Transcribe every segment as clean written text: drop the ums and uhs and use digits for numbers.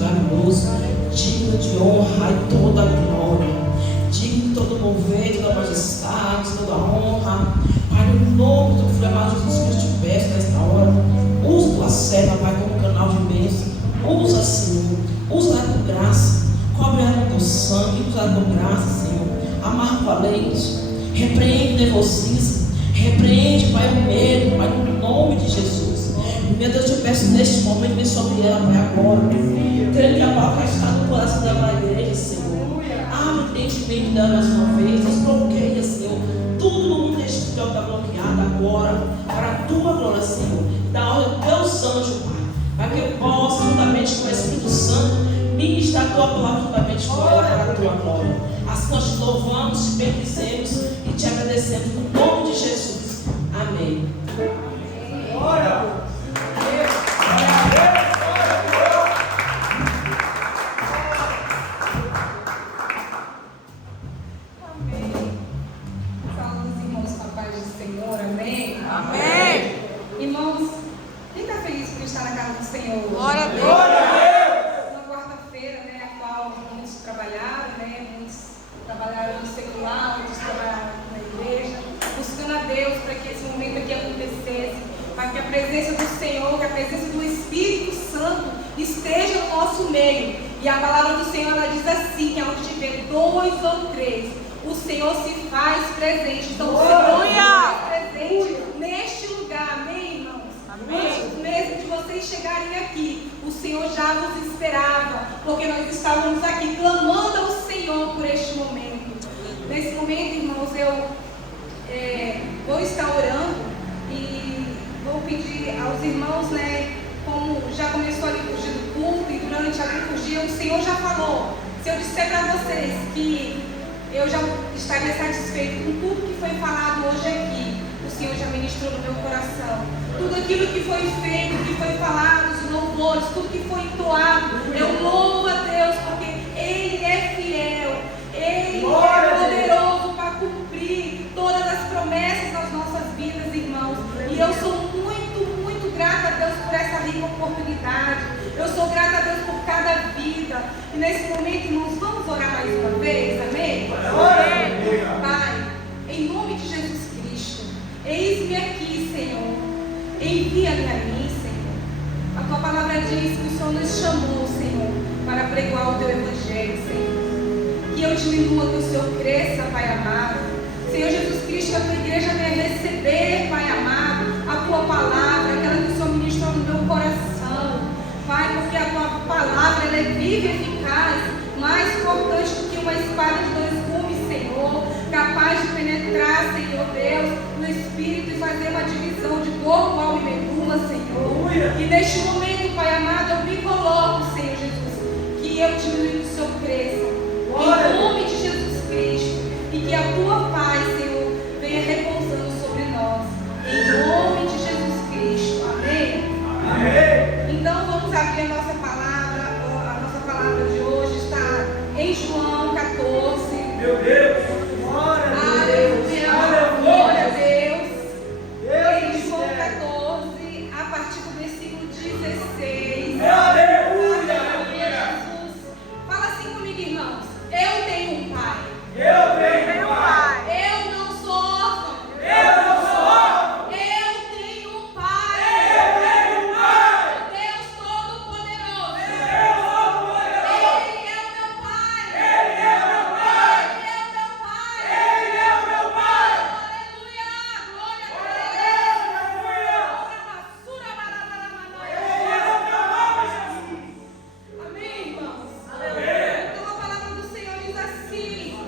maravilhoso, digno de honra e toda a glória, digno de todo mover, toda majestade, toda a honra. Pai, no nome do Filho amado Jesus Cristo, te peço nesta hora, usa tua serva, Pai, como canal de bênção. Usa, Senhor, usa a tua graça, cobre ela com teu sangue, usa a tua graça, Senhor. Amarra a leite, repreende o nervosismo, repreende, Pai, o medo, Pai, no nome de Jesus. Meu Deus, eu te peço neste momento, vem sobre ela, Pai, agora. Crendo que a palavra está no coração dela, a igreja, Senhor. Abre o entendimento dela mais uma vez, desbloqueia, Senhor. Tudo no mundo espiritual está bloqueado agora, para a tua glória, Senhor. Da ordem dos teus anjos, Pai, para que eu possa, juntamente com o Espírito Santo, ministrar a tua palavra juntamente com ela, para a tua glória. Assim nós te louvamos, te bendizemos e te agradecemos no nome de Jesus. Amém. Glória! Glória a Deus! Uma quarta-feira, a qual muitos trabalharam no secular, muitos trabalharam na igreja, buscando a Deus para que esse momento aqui acontecesse, para que a presença do Senhor, que a presença do Espírito Santo esteja no nosso meio. E a palavra do Senhor, ela diz assim, que onde tiver 2 ou 3, o Senhor se faz presente. Então o Senhor se faz presente neste lugar, amém, irmãos? Antes mesmo de vocês chegarem aqui, o Senhor já vos esperava, porque nós estávamos aqui clamando ao Senhor por este momento. Nesse momento, irmãos, eu vou estar orando e vou pedir aos irmãos, como já começou a liturgia do culto e durante a liturgia o Senhor já falou. Se eu disser para vocês que eu já estaria satisfeito com tudo que foi falado hoje aqui, o Senhor já ministrou no meu coração. Tudo aquilo que foi feito, que foi falado, os louvores, tudo que foi entoado, eu louvo a Deus, porque Ele é fiel, Ele é poderoso para cumprir todas as promessas das nossas vidas, irmãos. E eu sou muito, muito grata a Deus por essa rica oportunidade. Eu sou grata a Deus por cada vida. E nesse momento, irmãos, vamos orar mais uma vez, amém? Amém. Pai, em nome de Jesus Cristo, eis-me aqui, Senhor. Envia-me a mim, Senhor. A tua palavra diz que o Senhor nos chamou, Senhor, para pregoar o teu evangelho, Senhor. Que eu diminua, que o Senhor cresça, Pai amado. Senhor Jesus Cristo, que a tua igreja venha receber, Pai amado, a tua palavra, aquela que o Senhor ministrou no meu coração. Pai, porque a tua palavra ela é viva e eficaz, mais importante do que uma espada de 2 gumes, Senhor, capaz de penetrar, Senhor Deus, no Espírito e fazer uma divisão de corpo, alma e medula, Senhor. E neste momento, Pai amado, eu me coloco, Senhor Jesus, que eu diminua e o Senhor cresça, em nome de Jesus Cristo, e que a tua paz, Senhor, venha repousando sobre nós, em nome de Jesus Cristo, amém? Amém. Então vamos abrir a nossa palavra de hoje está em João 14. Meu Deus! Aleluia! Glória a Deus! Em João 14, a partir do versículo 16. Aleluia! Jesus. Fala assim comigo, irmãos. Eu tenho um pai. Eu tenho um pai. Eu não sou órfão. Eu não sou órfão. Eu tenho um pai. Eu tenho um pai. Deus Todo-Poderoso. Deus Todo-Poderoso. Ele é o meu pai. Ele é o meu pai. Ele é o meu pai. Ele é o meu pai. Aleluia! Glória a Deus! Amém, irmãos? Então a palavra do Senhor diz assim,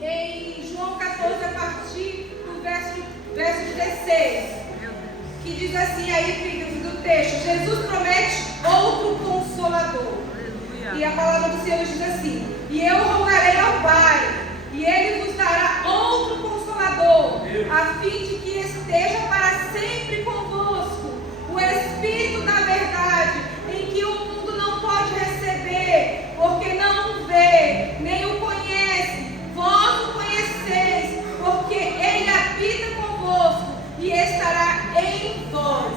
em João 14, a partir do verso 16, que diz assim, aí do texto, Jesus promete outro Consolador. E a palavra do Senhor diz assim, e eu rogarei ao Pai, e Ele vos dará outro Consolador, a fim de que esteja para sempre convosco, o Espírito da verdade, em que o mundo não pode receber, porque não o vê, nem o conhece. Vós o conheceis, porque Ele habita convosco e estará em vós.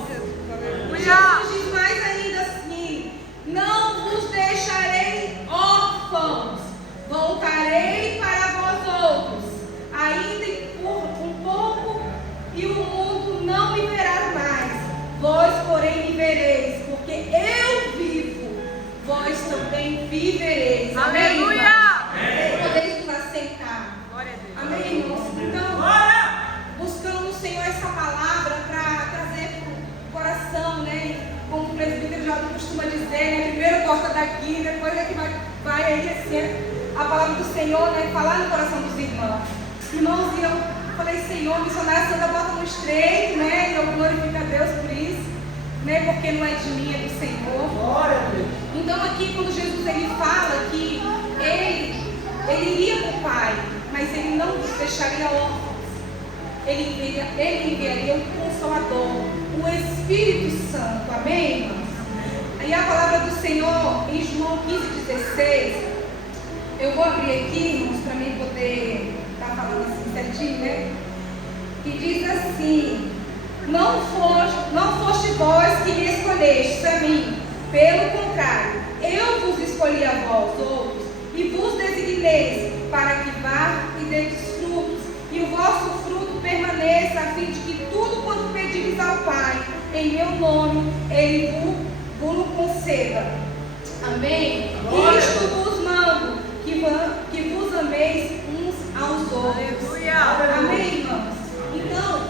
Jesus diz mais ainda assim, não vos deixe e vereis. Aleluia! Podeis nos assentar. Glória a Deus. Amém, irmãos? Então, Glória! buscando no Senhor essa palavra para trazer para o coração, né? Como o presbítero já costuma dizer, né? Primeiro corta daqui, depois é que vai aí assim, a palavra do Senhor, né? Falar no coração dos irmãos. Irmãos, e eu falei, Senhor, missionária Santa bota no estreito, né? E eu glorifico a Deus por isso, né? Porque não é de mim, é do Senhor. Glória a Deus! Então aqui quando Jesus ele fala que ele iria para o Pai, mas ele não nos deixaria órfãos. Ele enviaria o Consolador, o Espírito Santo. Amém, irmãos? Aí a palavra do Senhor em João 15,16. Eu vou abrir aqui, irmãos, para mim poder estar falando assim certinho, né? Que diz assim: não foste vós que me escolhestes a mim, pelo contrário, eu vos escolhi a vós outros e vos designei para que vá e deis frutos, e o vosso fruto permaneça, a fim de que tudo quanto pedires ao Pai em meu nome, Ele vos conceda. Amém? Glória. Isto vos mando, que vos ameis uns aos outros. Aleluia. Amém, irmãos? Então,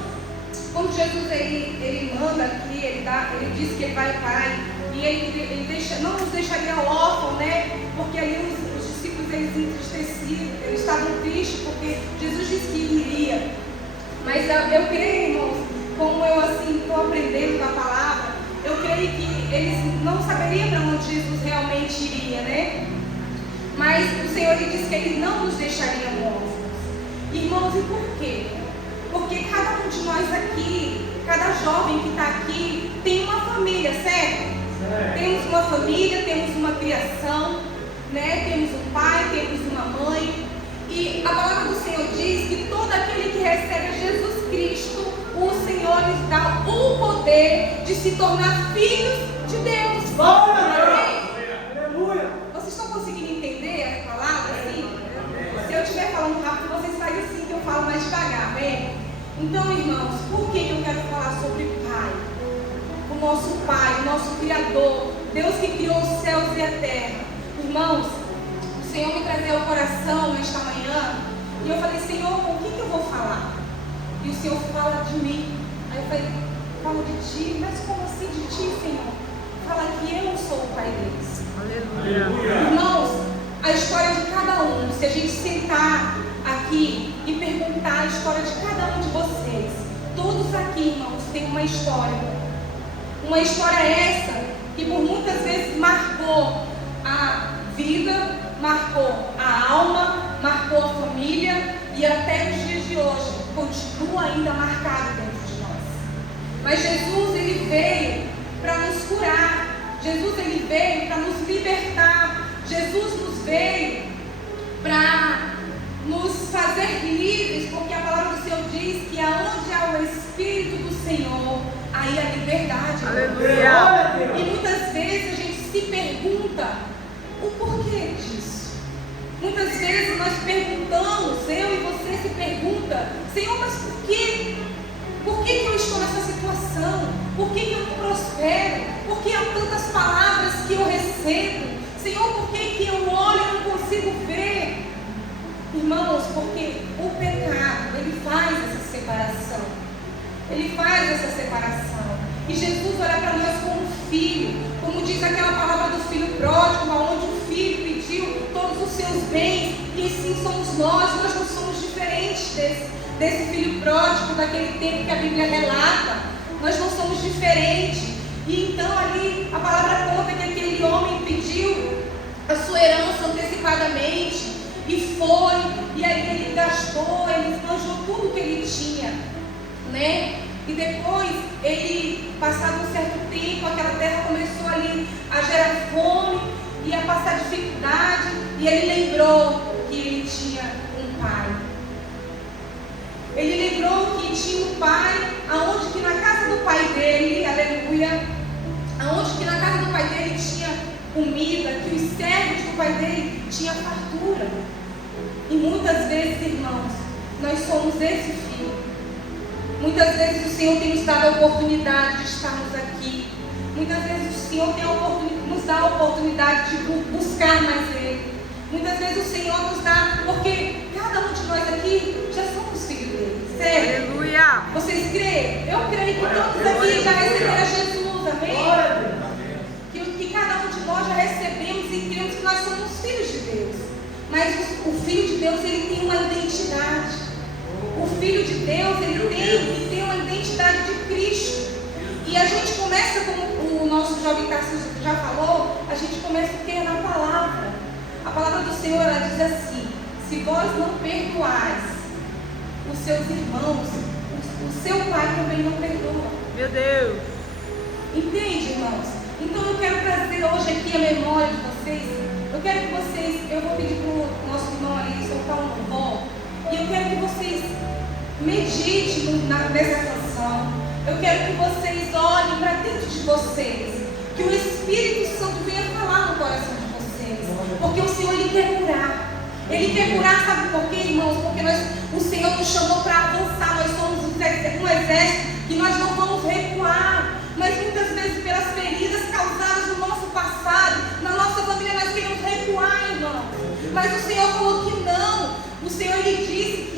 quando Jesus ele manda aqui, ele diz que ele vai ao Pai, e ele não nos deixaria órfãos, né? Porque ali os discípulos eles entristeciam, eles estavam tristes, porque Jesus disse que iria. Mas eu creio, irmãos, como eu assim estou aprendendo com a palavra, eu creio que eles não saberiam para onde Jesus realmente iria, né? Mas o Senhor ele disse que Ele não nos deixaria órfãos. Irmãos, e por quê? Porque cada um de nós aqui, cada jovem que está aqui, tem uma família, certo? Temos uma família, temos uma criação, né? Temos um pai, temos uma mãe. E a palavra do Senhor diz que todo aquele que recebe Jesus Cristo, o Senhor lhes dá o poder de se tornar filhos de Deus. Glória a Deus! Amém? Aleluia! Vocês estão conseguindo entender a palavra assim? Se eu estiver falando rápido, vocês fazem assim que eu falo mais devagar, amém? Então, irmãos, por que eu quero falar sobre Pai? O nosso Pai, o nosso Criador, Deus que criou os céus e a terra. Irmãos, o Senhor me trazia ao coração nesta manhã, e eu falei, Senhor, o que eu vou falar? E o Senhor fala de mim. Aí eu falei, fala de ti, mas como assim de ti, Senhor? Fala que eu sou o Pai deles. Aleluia. Irmãos, a história de cada um, se a gente sentar aqui e perguntar a história de cada um de vocês, todos aqui, irmãos, têm uma história. Uma história essa que por muitas vezes marcou a vida, marcou a alma, marcou a família e até os dias de hoje continua ainda marcado dentro de nós. Mas Jesus, Ele veio para nos curar. Jesus, Ele veio para nos libertar. Jesus nos veio para nos fazer livres, porque a palavra do Senhor diz que aonde há o Espírito do Senhor, aí há liberdade. Aleluia. E muitas vezes a gente se pergunta o porquê disso. Muitas vezes nós perguntamos, eu e você se pergunta, Senhor, mas por quê? Por que eu estou nessa situação? Por que eu não prospero? Por que há tantas palavras que eu recebo? Senhor, por que eu olho e não consigo ver? Irmãos, porque o pecado, ele faz essa separação. Ele faz essa separação. E Jesus olha para nós como filho, como diz aquela palavra do filho pródigo, onde o filho pediu todos os seus bens, e assim somos nós não somos diferentes desse filho pródigo, daquele tempo que a Bíblia relata. Nós não somos diferentes. E então ali a palavra conta que aquele homem pediu a sua herança antecipadamente, e foi, e aí ele gastou, ele esbanjou tudo que ele tinha, né? E depois, ele, passado um certo tempo, aquela terra começou ali a gerar fome e a passar dificuldade, e ele lembrou que ele tinha um pai. Ele lembrou que tinha um pai, aonde que na casa do pai dele, aleluia, aonde que na casa do pai dele tinha comida, que os servos do pai dele tinham fartura. E muitas vezes, irmãos, nós somos esse filho. Muitas vezes o Senhor tem nos dado a oportunidade de estarmos aqui. Muitas vezes o Senhor nos dá a oportunidade de buscar mais Ele. Muitas vezes o Senhor nos dá, porque cada um de nós aqui já somos filhos dele. Sério? Aleluia. Vocês creem? Eu creio que todos aqui já receberam Jesus, amém? Que cada um de nós já recebemos e cremos que nós somos filhos de Deus. Mas o Filho de Deus, ele tem uma identidade. O Filho de Deus, ele tem uma identidade de Cristo. E a gente começa, como o nosso jovem Tarcísio já falou, a gente começa o que? Na palavra. A palavra do Senhor, ela diz assim: se vós não perdoais os seus irmãos, o seu Pai também não perdoa. Meu Deus. Entende, irmãos? Então eu quero trazer hoje aqui a memória de vocês. Eu vou pedir para o nosso irmão ali soltar um louvor. E eu quero que vocês meditem nessa canção. Eu quero que vocês olhem para dentro de vocês. Que o Espírito Santo venha falar no coração de vocês. Porque o Senhor, ele quer curar. Ele quer curar, sabe por quê, irmãos? Porque o Senhor nos chamou para avançar. Nós somos um exército e nós não vamos recuar. Mas muitas vezes, pelas feridas causadas no nosso passado, na nossa família, nós queremos recuar, irmão. Mas o Senhor falou que não. O Senhor, ele disse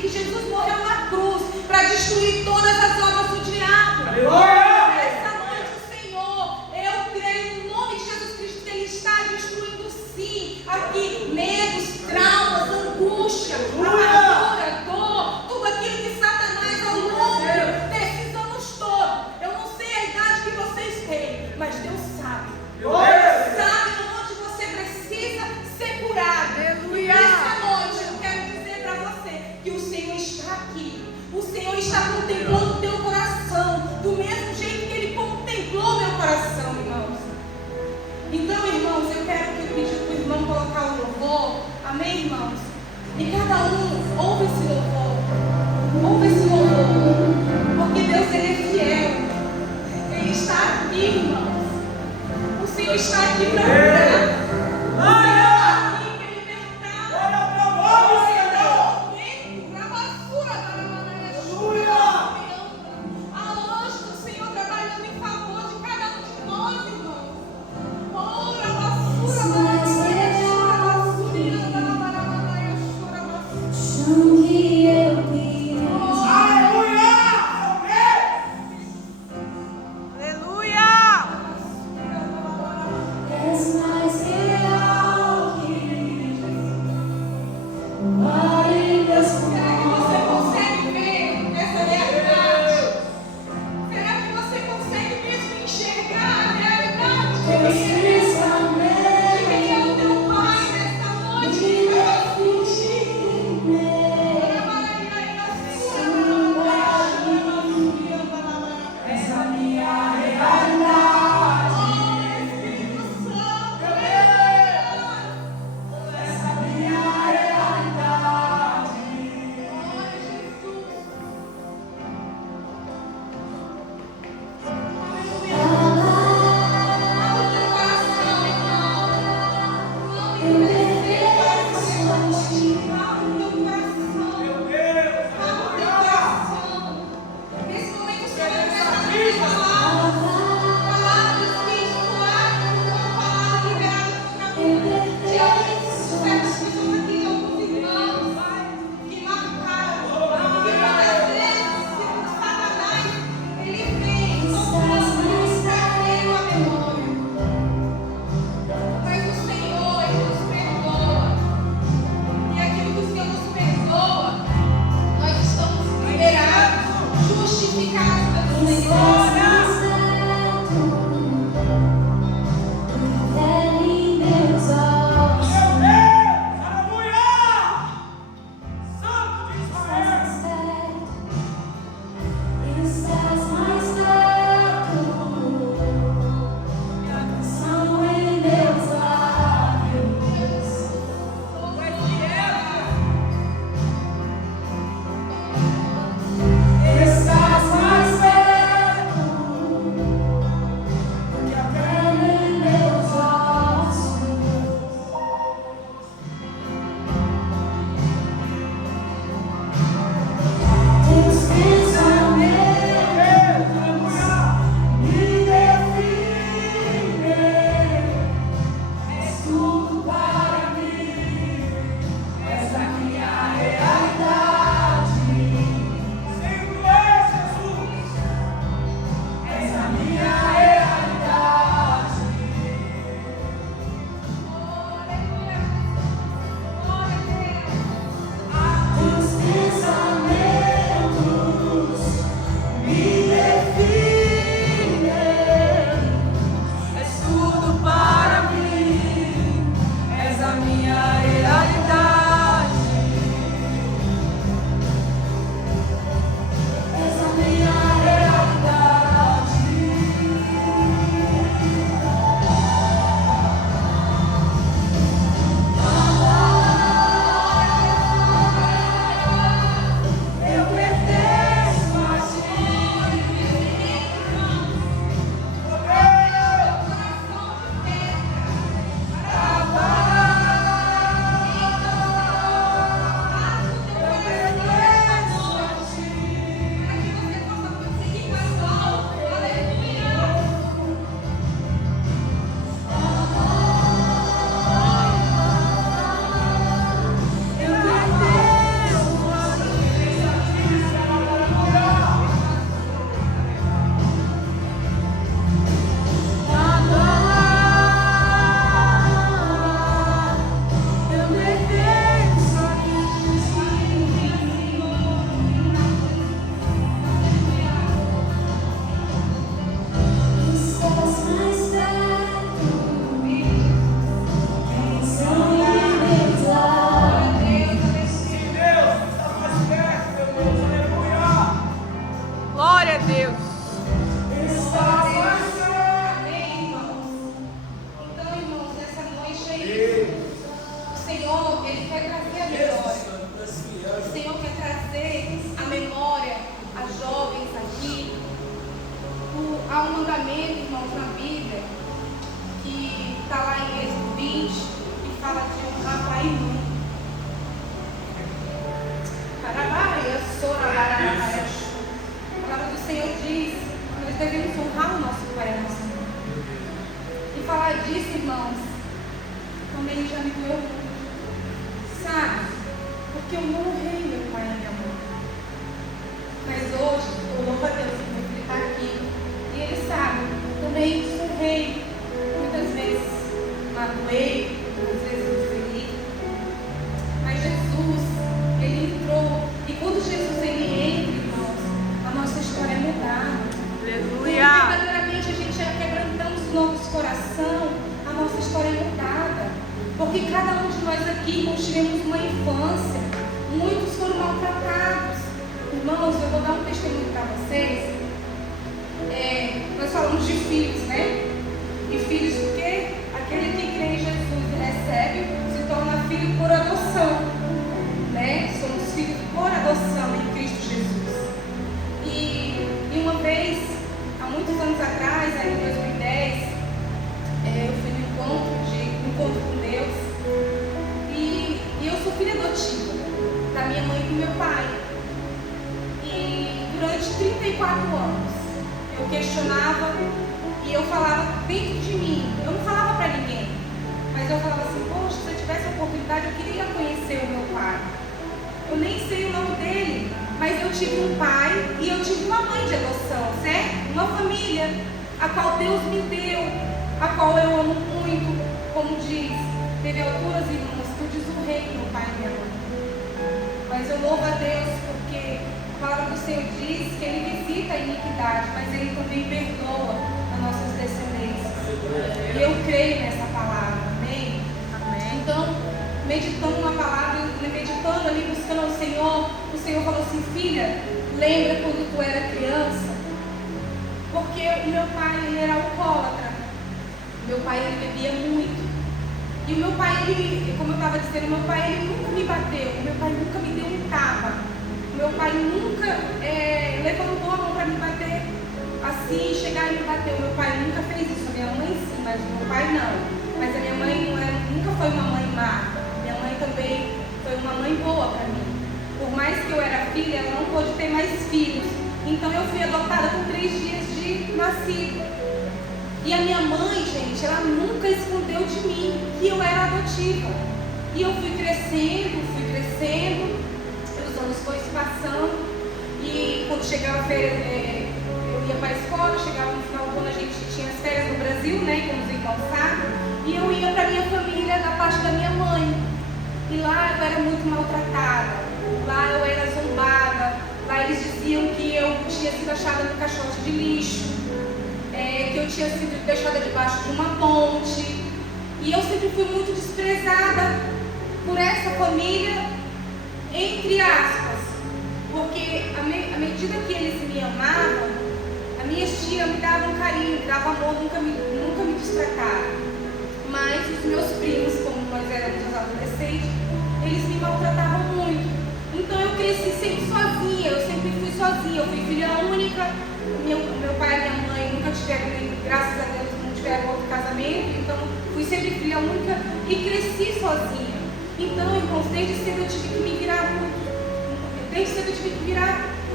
que Jesus morreu na cruz para destruir todas as obras do diabo. Essa noite, o Senhor, eu creio no nome de Jesus Cristo que ele está destruindo, sim, aqui medos, traumas, angústia, amargura, dor, tudo aquilo que Satanás ao longo desses anos todos. Eu não sei a idade que vocês têm, mas Deus sabe. Deus sabe onde você precisa ser curado. E essa noite eu quero dizer para você que o Senhor está aqui. O Senhor está contemplando o teu coração, do mesmo jeito que ele contemplou meu coração, irmãos. Então, irmãos, eu quero pedir para o irmão colocar o louvor. Amém, irmãos? E cada um ouve esse louvor. Ouve esse louvor. Porque Deus, ele é fiel. Ele está aqui, irmãos. O Senhor está aqui para curar. O Senhor está aqui para libertar. A anjo do Senhor trabalhando em favor de cada um de nós, irmãos. Ora, basura, falar disso, irmãos, também já me doeu muito. Sabe? Porque eu não honrei meu pai e minha mãe. Mas hoje, eu louvo a Deus que meu filho está aqui. E ele sabe, também desonrei. Muitas vezes magoei, muitas vezes eu feri. Mas Jesus, ele entrou. E quando Jesus ele entra, irmãos, a nossa história é mudada. Aleluia. Quando verdadeiramente a gente quebrantamos o nosso coração, a nossa história é mudada. Porque cada um de nós aqui, irmãos, tivemos uma infância. Muitos foram maltratados. Irmãos, eu vou dar um testemunho para vocês. Nós falamos de filhos, né? E filhos porque aquele que crê em Jesus e recebe se torna filho por adoção, né? Somos filhos por adoção em Cristo Jesus. E uma vez, há muitos anos atrás, em 2010, eu fui no encontro com Deus. E eu sou filha adotiva da minha mãe e do meu pai. E durante 34 anos eu questionava e eu falava dentro de mim. Eu não falava para ninguém, mas eu falava assim: poxa, se eu tivesse a oportunidade eu queria conhecer o meu pai. Eu nem sei o nome dele, mas eu tive um pai e eu tive uma mãe de adoção, certo? Uma família a qual Deus me deu, a qual eu amo muito. Como diz, teve alturas, irmãos, que eu desonrei meu pai e minha mãe. Mas eu louvo a Deus porque a palavra do Senhor diz que Ele visita a iniquidade, mas Ele também perdoa as nossas descendências. E eu creio nessa palavra, amém? Amém. Então, meditando na palavra, meditando ali, buscando ao Senhor, o Senhor falou assim: filha, lembra quando tu era criança? Porque o meu pai, ele era alcoólatra. Meu pai, ele bebia muito. E o meu pai, ele, como eu estava dizendo, meu pai, ele nunca me bateu. O meu pai nunca me deu um tapa. O meu pai nunca levantou a mão para me bater assim, chegar e me bater. O meu pai nunca fez isso. A minha mãe sim, mas o meu pai não. Mas a minha mãe nunca foi uma mãe má. Minha mãe também foi uma mãe boa para mim. Por mais que eu era filha, ela não pôde ter mais filhos. Então eu fui adotada com 3 dias de nascido. E a minha mãe, gente, ela nunca escondeu de mim que eu era adotiva. E eu fui crescendo, os anos foram se passando. E quando chegava a férias, eu ia para a escola, chegava no final do ano, a gente tinha as férias no Brasil, né, como os irmãos sabem. E eu ia para a minha família da parte da minha mãe. E lá eu era muito maltratada, lá eu era zombada, lá eles diziam que eu tinha sido achada no caixote de lixo. Que eu tinha sido deixada debaixo de uma ponte. E eu sempre fui muito desprezada por essa família, entre aspas, porque à medida que eles me amavam, a minha tia me dava um carinho, me dava amor, nunca me destrataram. Mas os meus primos, como nós éramos os adolescentes, eles me maltratavam muito. Então eu cresci sempre sozinha, eu sempre fui sozinha, eu fui filha única. Meu pai e minha mãe nunca tiveram, graças a Deus, não tiveram outro casamento, então fui sempre filha única e cresci sozinha. Então, irmãos, desde cedo eu tive que me virar muito. Desde cedo eu tive que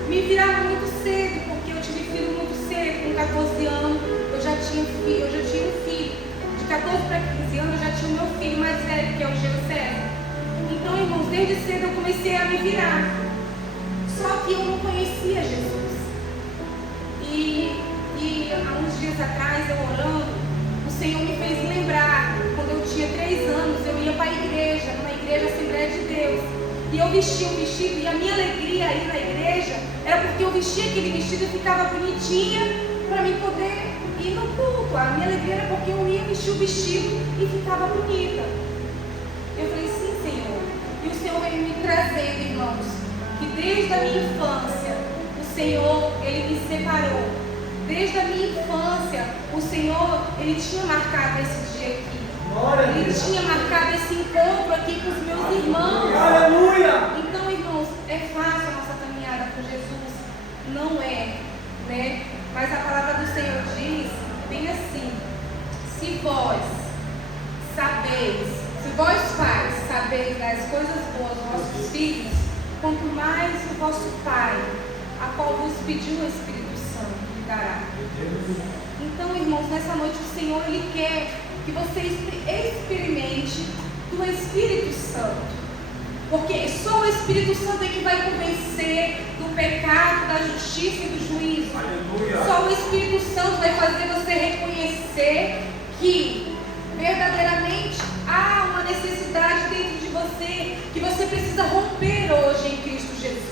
me virar muito cedo, porque eu tive filho muito cedo, com 14 anos eu já tinha um filho. De 14 para 15 anos eu já tinha o meu filho mais velho, que é o Geo César. Então, irmãos, desde cedo eu comecei a me virar. Só que eu não conhecia Jesus. E há uns dias atrás, eu orando, o Senhor me fez lembrar, quando eu tinha 3 anos, eu ia para a igreja, numa igreja Assembleia de Deus. E eu vestia um vestido, e a minha alegria aí na igreja era porque eu vestia aquele vestido e ficava bonitinha para mim poder ir no culto. A minha alegria era porque eu ia vestir o vestido e ficava bonita. Eu falei: sim, Senhor. E o Senhor veio me trazendo, irmãos, que desde a minha infância, o Senhor, Ele me separou. Desde a minha infância, o Senhor, Ele tinha marcado esse dia aqui. Ele tinha marcado esse encontro aqui com os meus irmãos. Aleluia! Então, irmãos, é fácil a nossa caminhada com Jesus? Não é, né? Mas a palavra do Senhor diz bem assim: se vós pais sabeis das coisas boas dos vossos filhos, quanto mais o vosso Pai, a qual vos pediu o Espírito Santo, lhe dará. Então, irmãos, nessa noite o Senhor, Ele quer que você experimente do Espírito Santo. Porque só o Espírito Santo é que vai convencer do pecado, da justiça e do juízo. Aleluia. Só o Espírito Santo vai fazer você reconhecer que verdadeiramente há uma necessidade dentro de você, que você precisa romper hoje em Cristo Jesus.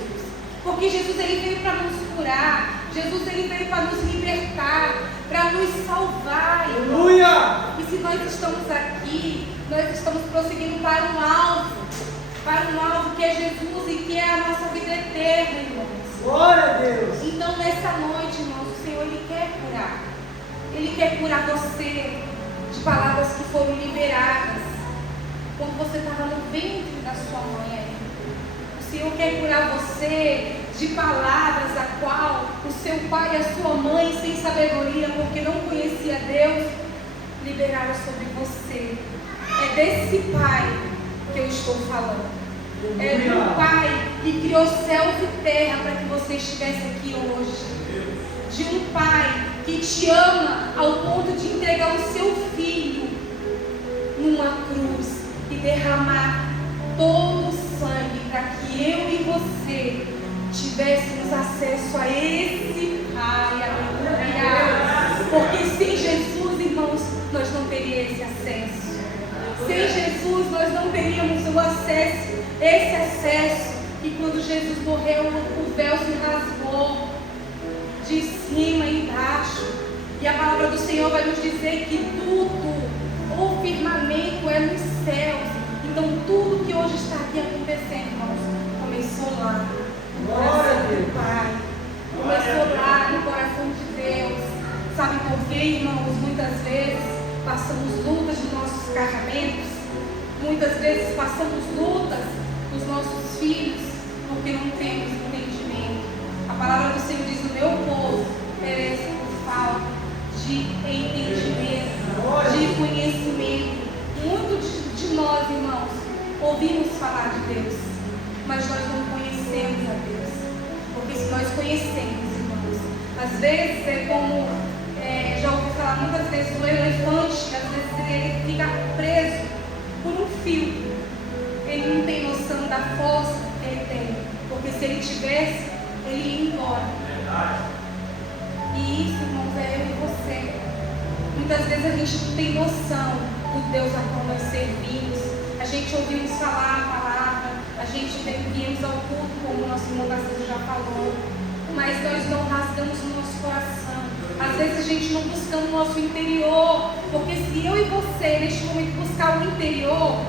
Porque Jesus ele veio para nos curar, Jesus ele veio para nos libertar, para nos salvar. Aleluia. E se nós estamos aqui, nós estamos prosseguindo para um alvo que é Jesus e que é a nossa vida eterna, irmãos. Glória a Deus. Então nessa noite, irmãos, o Senhor ele quer curar. Ele quer curar você de palavras que foram liberadas quando você estava no ventre da sua mãe. O Senhor quer curar você de palavras a qual o seu pai e a sua mãe, sem sabedoria, porque não conhecia Deus, liberaram sobre você. É desse pai que eu estou falando. É do pai que criou céus e terra para que você estivesse aqui hoje. De um pai que te ama ao ponto de entregar o seu filho numa cruz e derramar todo o sangue para que eu e você tivéssemos acesso a esse pai. Aleluia. Porque sem Jesus, irmãos, nós não teríamos esse acesso. Sem Jesus nós não teríamos o acesso, esse acesso. E quando Jesus morreu, o véu se rasgou de cima e embaixo. E a palavra do Senhor vai nos dizer que tudo, o firmamento é nos céus. Então tudo que hoje está aqui acontecendo, irmãos, começou lá no coração do Pai. Começou lá no coração de Deus. Sabe por quê, irmãos? Muitas vezes passamos lutas nos nossos casamentos. Muitas vezes passamos lutas com os nossos filhos porque não temos entendimento. A palavra do Senhor diz: o meu povo perece por falta de entendimento, de conhecimento. Muitos de nós, irmãos, ouvimos falar de Deus, mas nós não conhecemos a Deus. Porque se nós conhecemos, irmãos, às vezes é como, já ouvi falar muitas vezes do elefante, às vezes ele fica preso por um fio. Ele não tem noção da força que ele tem, porque se ele tivesse, ele ia embora. E isso, irmãos, é eu e você. Muitas vezes a gente não tem noção do Deus a qual nós servimos. A gente ouvimos falar a palavra, a gente viemos ao culto, como o nosso irmão Garcia já falou, mas nós não rasgamos o nosso coração. Às vezes a gente não busca o nosso interior, porque se eu e você neste momento buscar o interior,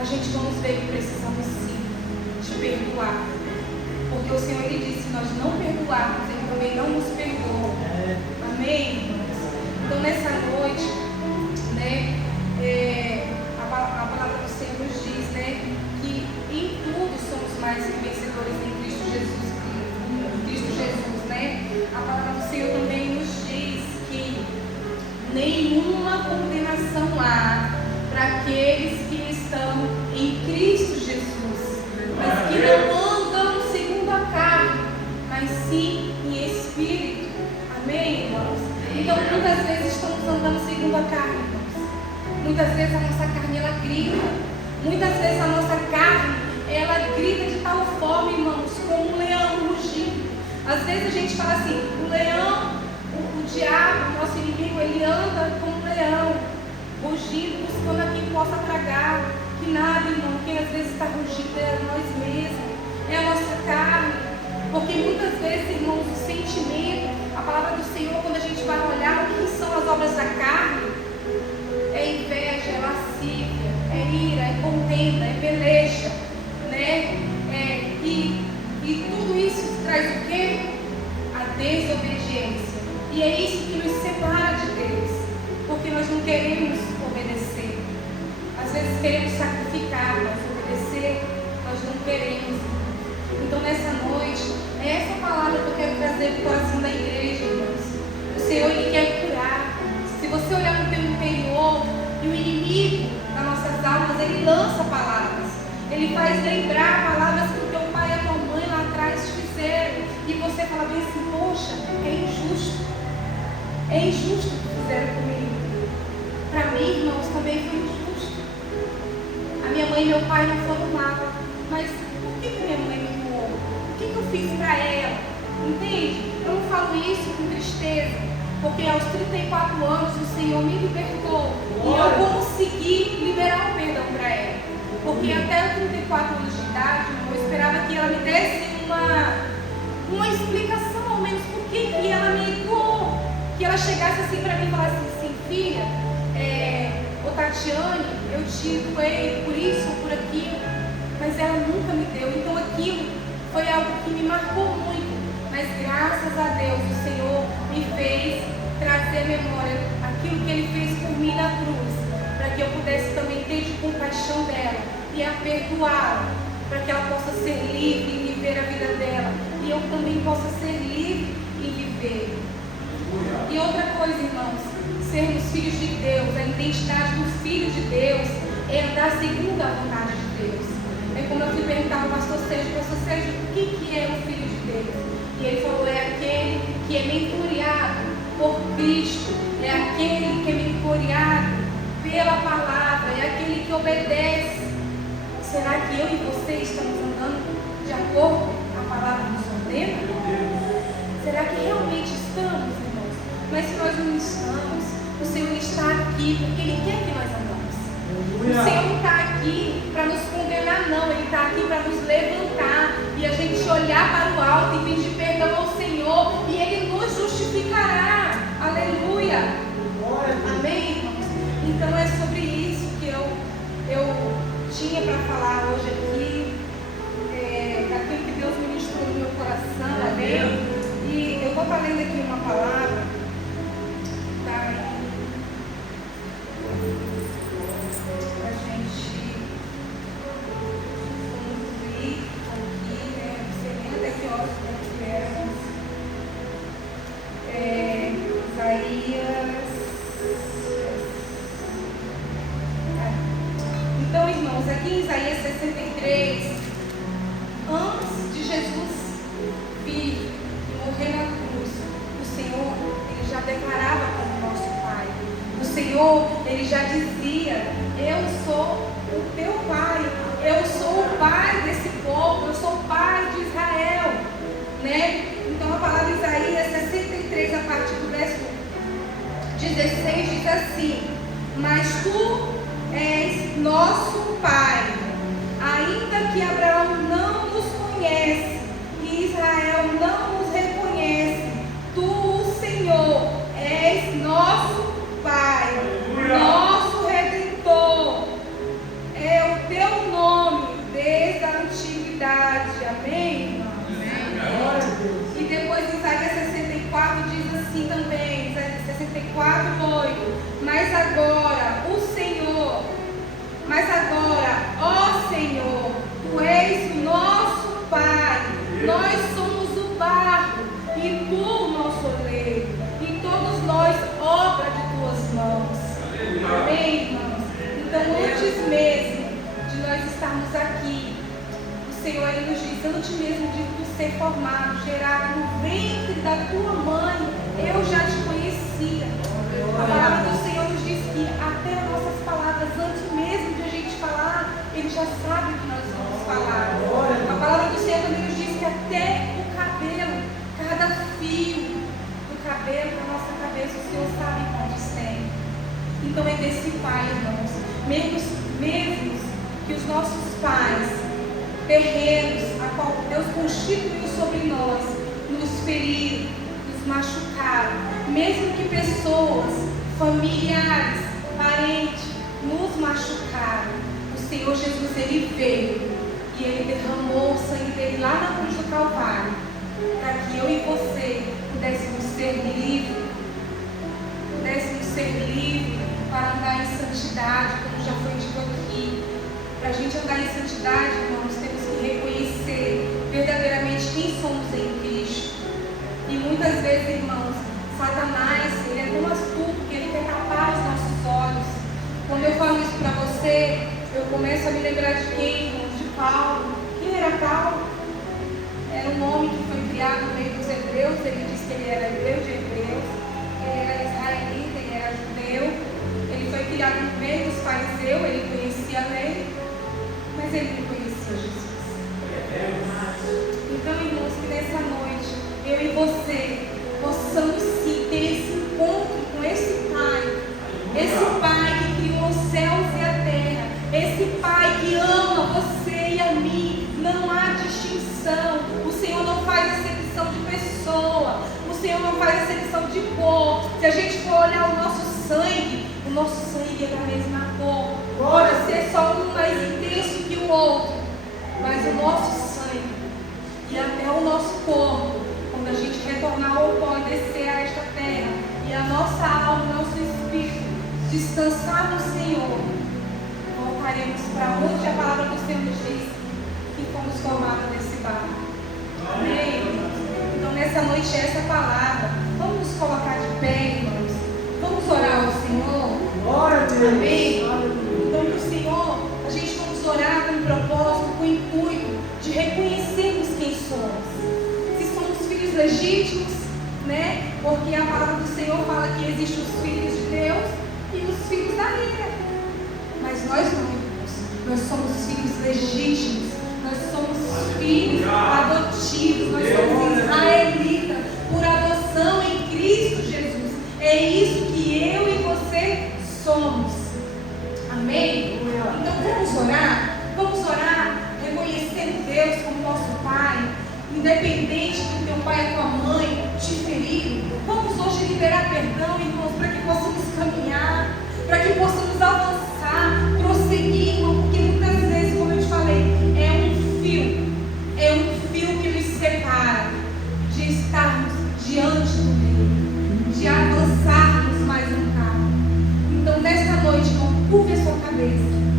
a gente vamos ver que precisamos sim de perdoar. Porque o Senhor ele disse: se nós não perdoarmos, Ele também não nos perdoa. Amém, irmãos? Então nessa noite, né, a palavra do Senhor nos diz, né, que em tudo somos mais que vencedores em Cristo Jesus. Cristo Jesus, né? A palavra do Senhor também nos diz que nenhuma condenação há para aqueles que estão em Cristo Jesus, mas que não andam segundo a carne, mas sim em espírito. Amém, irmãos? Então muitas vezes estamos andando segundo a carne, irmãos. Muitas vezes a nossa carne ela grita. Muitas vezes a nossa carne ela grita de tal forma, irmãos, como um leão rugindo. Às vezes a gente fala assim: o leão, o diabo, o nosso inimigo, ele anda como um leão, rugindo, buscando a quem possa tragar. Que nada, irmão, quem às vezes está rugindo é nós mesmos, é a nossa carne. Porque muitas vezes, irmãos, o sentimento, a palavra do Senhor, quando a gente vai olhar o que são as obras da carne, é inveja, é lascívia, é ira, é contenda, é peleja, né? E tudo isso traz o quê? A desobediência. E é isso que nos separa de Deus, porque nós não queremos obedecer. Às vezes queremos sacrificar, mas obedecer nós não queremos. Então nessa noite, é essa palavra que eu quero trazer para o coração da igreja, irmãos. O Senhor ele quer curar. Se você olhar no teu interior, e o inimigo das nossas almas, ele lança palavras. Ele faz lembrar palavras que o teu pai e a tua mãe lá atrás fizeram. E você fala bem assim: poxa, é injusto. É injusto o que fizeram comigo. Para mim, também foi injusto. A minha mãe e meu pai não foram lá, mas por que minha mãe me doou? O que eu fiz para ela? Entende? Eu não falo isso com tristeza, porque aos 34 anos o Senhor me libertou e eu consegui liberar o perdão para ela. Porque até os 34 anos de idade, eu esperava que ela me desse uma explicação, ao menos por que ela me doou. Que ela chegasse assim para mim e falasse assim: filha, ô Tatiane, eu te doei por isso, por aquilo, mas ela nunca me deu. Então aquilo foi algo que me marcou muito, mas graças a Deus o Senhor me fez trazer à memória aquilo que Ele fez por mim na cruz, para que eu pudesse também ter de compaixão dela e a perdoá-la, para que ela possa ser livre e viver a vida dela, e eu também possa ser livre e viver. E outra coisa, irmãos, sermos filhos de Deus, a identidade do filho de Deus é andar segundo a vontade de Deus. É como eu fui perguntar ao pastor Sérgio, o que é o filho de Deus? E ele falou: é aquele que é mentoreado por Cristo, é aquele que é mentoreado pela palavra, é aquele que obedece. Será que eu e você estamos andando de acordo com a palavra que nos ordena? Será que realmente estamos, irmãos? Mas se nós não estamos, o Senhor está aqui porque Ele quer que nós andamos. O Senhor não está aqui para nos condenar, não. Ele está aqui para nos levantar e a gente olhar para o alto e pedir perdão ao Senhor, e Ele nos justificará. Aleluia! Amém, irmãos? Então é sobre isso que eu tinha para falar hoje aqui, daquilo que Deus ministrou no meu coração, amém? E eu vou estar lendo aqui uma palavra, tá? Para a gente concluir aqui, né? Não sei nem até que horas nós tivermos. Isaías. Então, irmãos, aqui em Isaías 63, antes de Jesus vir e morrer na cruz, o Senhor, Ele já declarava como nosso Pai. O Senhor, Ele já dizia: eu sou o teu Pai, eu sou o Pai desse povo, eu sou o Pai de Israel, né? Então a palavra Isaías 63, a partir do verso 16, diz assim: mas tu és nosso Pai, ainda que Abraão não nos conhece e Israel não nos reconhece, tu, Senhor, és nosso Pai, nosso Redentor, é o teu nome desde a antiguidade. Amém, irmãos? Amém. E depois Isaías 64 diz assim também, Isaías 64, 8: mas agora, ó Senhor, tu és o nosso Pai, nós somos o barro e tu o nosso oleiro, e todos nós obra de tuas mãos. Amém, irmãos? Então, antes mesmo de nós estarmos aqui, o Senhor, Ele nos diz: antes mesmo de tu ser formado, gerado no ventre da tua mãe, eu já te conhecia. A palavra do Senhor nos diz que até as nossas palavras, antes mesmo de a gente falar, Ele já sabe o que nós vamos falar. A palavra do Senhor também nos diz que até o cabelo, cada fio do cabelo da nossa cabeça, o Senhor sabe quantos tem. Então é desse Pai, irmãos, mesmo que os nossos pais terrenos, a qual Deus constituiu sobre nós, nos feriram, nos machucaram, mesmo que pessoas, familiares, parentes, nos machucaram, o Senhor Jesus, Ele veio e Ele derramou o sangue dele lá na cruz do Calvário, para que eu e você pudéssemos ser livres para andar em santidade, como já foi dito aqui. Para a gente andar em santidade, irmãos, temos que reconhecer verdadeiramente quem somos em Cristo. E muitas vezes, irmãos, Satanás, ele é tão astuto que ele quer tapar os nossos olhos. Quando eu falo isso para você, eu começo a me lembrar de quem, irmãos? De Paulo. Quem era Paulo? Era um homem que foi criado no meio dos hebreus. Ele disse que ele era hebreu de hebreus, ele era israelita, ele era judeu. Ele foi criado criado no meio dos fariseus, ele conhecia a lei, mas ele não conhecia Jesus. Então, irmãos, que nessa noite, eu e você, possamos sim ter esse encontro com esse Pai que criou os céus e a terra, esse Pai que ama você e a mim, não há distinção. O Senhor não faz acepção de pessoa, o Senhor não faz acepção de cor. Se a gente for olhar o nosso sangue é da mesma cor. Pode ser só um mais intenso que o outro, mas o nosso sangue e até o nosso corpo, quando a gente retornar ao pó e descer a esta terra, e a nossa alma, o nosso espírito descansar no Senhor, voltaremos para onde a palavra do Senhor nos diz que fomos formados nesse barco. Amém? Então nessa noite essa palavra, vamos nos colocar de pé, irmãos, vamos orar ao Senhor. Glória a Deus. Amém? Então que o Senhor, a gente vamos orar com um propósito, com o intuito de reconhecermos quem somos. Se somos filhos legítimos, né? Porque a palavra do Senhor fala que existem os filhos de Deus e os filhos da ira. Mas nós não, irmãos. Nós somos filhos legítimos. Nós somos filhos adotivos. Nós somos israelitas por adoção em Cristo Jesus. É isso que eu e você somos. Amém? Então vamos orar? Vamos orar reconhecendo Deus como nosso Pai. Independente do teu pai e tua mãe te feriram, vamos hoje liberar perdão, irmãos, para que possamos caminhar, para que possamos avançar, prosseguir, irmão, porque muitas vezes, como eu te falei, é um fio que nos separa de estarmos diante do Rei, de avançarmos mais um carro. Então, nesta noite, irmão, curva a sua cabeça.